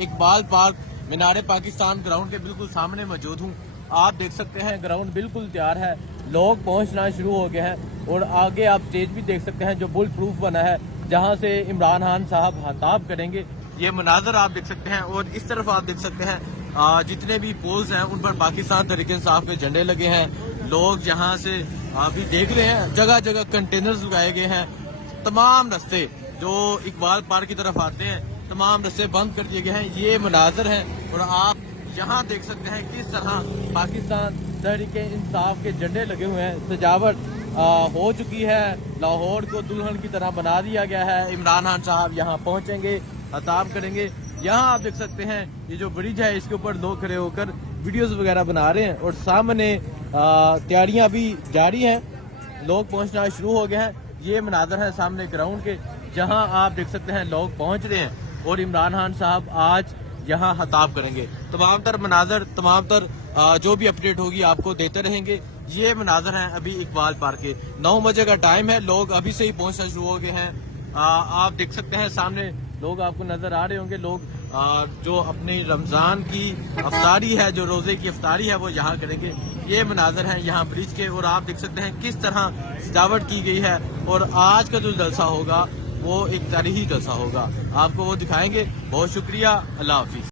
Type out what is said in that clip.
Iqbal park मीनार Pakistan ground के बिल्कुल सामने मौजूद हूँ। आप देख सकते हैं ग्राउंड बिल्कुल तैयार है, लोग पहुंचना शुरू हो गए हैं और आगे आप स्टेज भी देख सकते हैं जो बुल प्रूफ बना है, जहां से इमरान खान साहब खिताब करेंगे। ये मनाजर आप देख सकते हैं और इस तरफ आप देख सकते हैं जितने भी पोल्स हैं उन पर पाकिस्तान तहरीक इंसाफ के झंडे लगे हैं। लोग यहाँ से अभी देख रहे हैं, जगह जगह कंटेनर्स लगाए गए हैं। तमाम रास्ते जो इकबाल पार्क की तरफ आते हैं तमाम रास्ते बंद कर दिए गए हैं। ये मनाजर है और आप यहाँ देख सकते हैं किस तरह पाकिस्तान तहरीक इंसाफ के झंडे लगे हुए हैं। सजावट हो चुकी है, लाहौर को दुल्हन की तरह बना दिया गया है। इमरान खान साहब यहाँ पहुंचेंगे, खिताब करेंगे। यहाँ आप देख सकते हैं ये जो ब्रिज है इसके ऊपर लोग खड़े होकर वीडियोस वगैरह बना रहे हैं और सामने तैयारियां भी जारी हैं, लोग पहुंचना शुरू हो गए हैं। ये मनाजर है सामने ग्राउंड के, जहां आप देख सकते हैं लोग पहुंच रहे हैं और इमरान खान साहब आज यहाँ खिताब करेंगे। तमाम तर मनाजर, तमाम तर जो भी अपडेट होगी आपको देते रहेंगे। ये मनाजर हैं अभी इकबाल पार्क के। 9 बजे का टाइम है, लोग अभी से ही पहुंचना शुरू हो गए हैं। आप देख सकते हैं सामने लोग आपको नजर आ रहे होंगे। लोग जो अपने रमजान की अफ्तारी है, जो रोजे की अफ्तारी है, वो यहाँ करेंगे। ये मनाजर हैं यहाँ ब्रिज के और आप देख सकते हैं किस तरह सजावट की गई है। और आज का जो जलसा होगा वो एक तारीखी जलसा होगा, आपको वो दिखाएंगे। बहुत शुक्रिया, अल्लाह हाफिज।